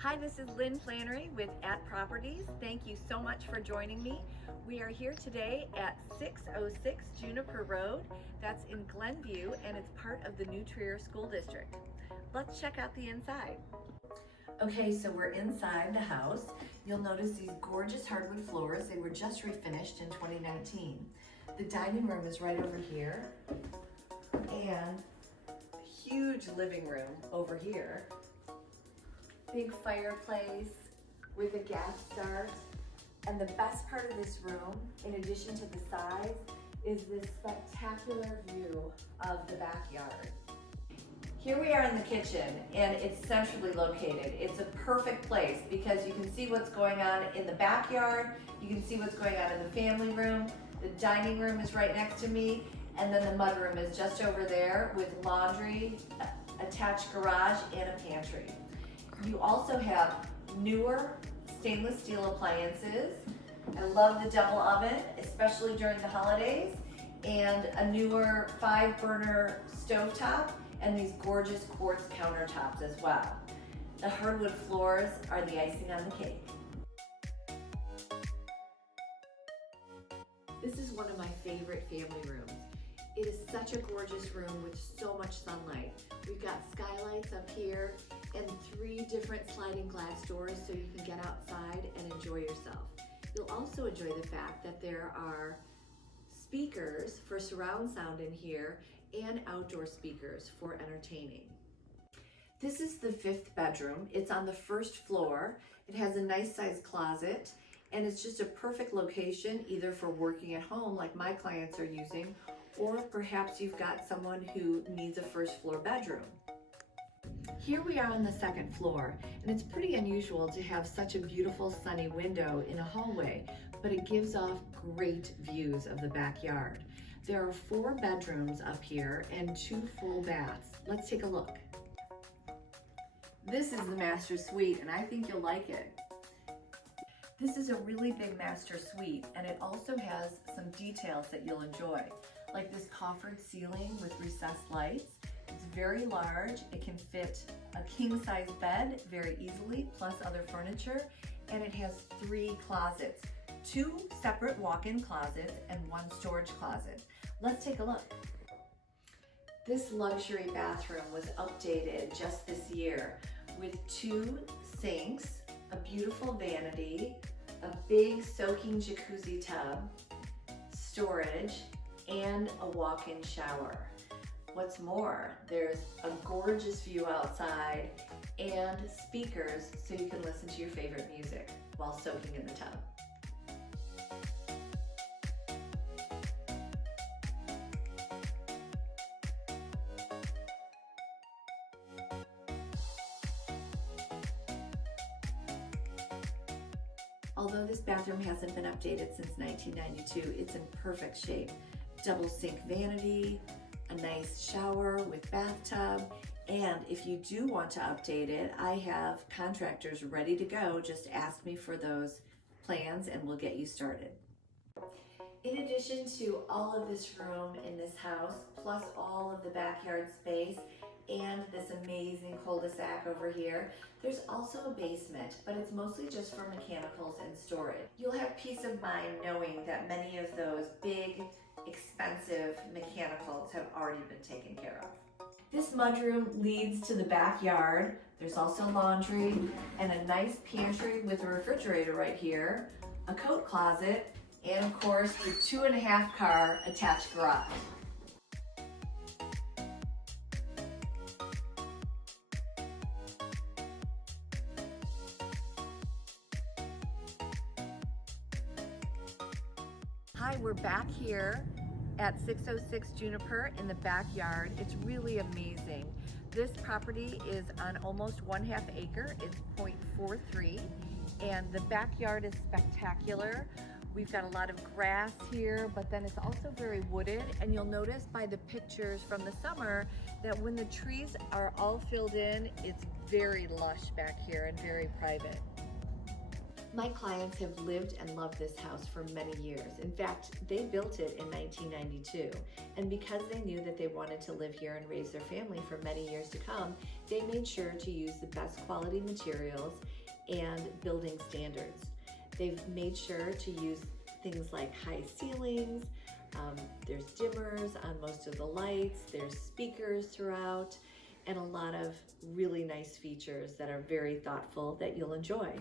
Hi, this is Lynn Flannery with At Properties. Thank you so much for joining me. We are here today at 606 Juniper Road. That's in Glenview, and it's part of the New Trier School District. Let's check out the inside. Okay, so we're inside the house. You'll notice these gorgeous hardwood floors. They were just refinished in 2019. The dining room is right over here, and a huge living room over here. Big fireplace with a gas start. And the best part of this room, in addition to the size, is this spectacular view of the backyard. Here we are in the kitchen, and it's centrally located. It's a perfect place because you can see what's going on in the backyard, you can see what's going on in the family room, the dining room is right next to me, and then the mudroom is just over there with laundry, attached garage, and a pantry. You also have newer stainless steel appliances. I love the double oven, especially during the holidays, and a newer 5-burner stovetop, and these gorgeous quartz countertops as well. The hardwood floors are the icing on the cake. This is one of my favorite family rooms. It is such a gorgeous room with so much sunlight. We've got skylights up here and 3 different sliding glass doors so you can get outside and enjoy yourself. You'll also enjoy the fact that there are speakers for surround sound in here and outdoor speakers for entertaining. This is the 5th bedroom. It's on the 1st floor. It has a nice sized closet, and it's just a perfect location either for working at home like my clients are using, or perhaps you've got someone who needs a 1st floor bedroom. Here we are on the 2nd floor, and it's pretty unusual to have such a beautiful sunny window in a hallway, but it gives off great views of the backyard. There are 4 bedrooms up here and 2 full baths. Let's take a look. This is the master suite, and I think you'll like it. This is a really big master suite, and it also has some details that you'll enjoy, like this coffered ceiling with recessed lights. It's very large. It can fit a king-size bed very easily, plus other furniture, and it has 3 closets, 2 separate walk-in closets and 1 storage closet. Let's take a look. This luxury bathroom was updated just this year with 2 sinks, a beautiful vanity, a big soaking jacuzzi tub, storage, and a walk-in shower. What's more, there's a gorgeous view outside and speakers so you can listen to your favorite music while soaking in the tub. Although this bathroom hasn't been updated since 1992, it's in perfect shape. Double sink vanity, a nice shower with bathtub, and if you do want to update it, I have contractors ready to go. Just ask me for those plans and we'll get you started. In addition to all of this room in this house, plus all of the backyard space and this amazing cul-de-sac over here, there's also a basement, but it's mostly just for mechanicals and storage. You'll have peace of mind knowing that many of those big, expensive mechanicals have already been taken care of. This mudroom leads to the backyard. There's also laundry and a nice pantry with a refrigerator right here, a coat closet, and of course the 2.5 car attached garage. Hi, we're back here at 606 Juniper in the backyard. It's really amazing. This property is on almost 1/2 acre. It's 0.43, and the backyard is spectacular. We've got a lot of grass here, but then it's also very wooded, and you'll notice by the pictures from the summer that when the trees are all filled in, it's very lush back here and very private. My clients have lived and loved this house for many years. In fact, they built it in 1992. And because they knew that they wanted to live here and raise their family for many years to come, they made sure to use the best quality materials and building standards. They've made sure to use things like high ceilings, there's dimmers on most of the lights, there's speakers throughout, and a lot of really nice features that are very thoughtful that you'll enjoy.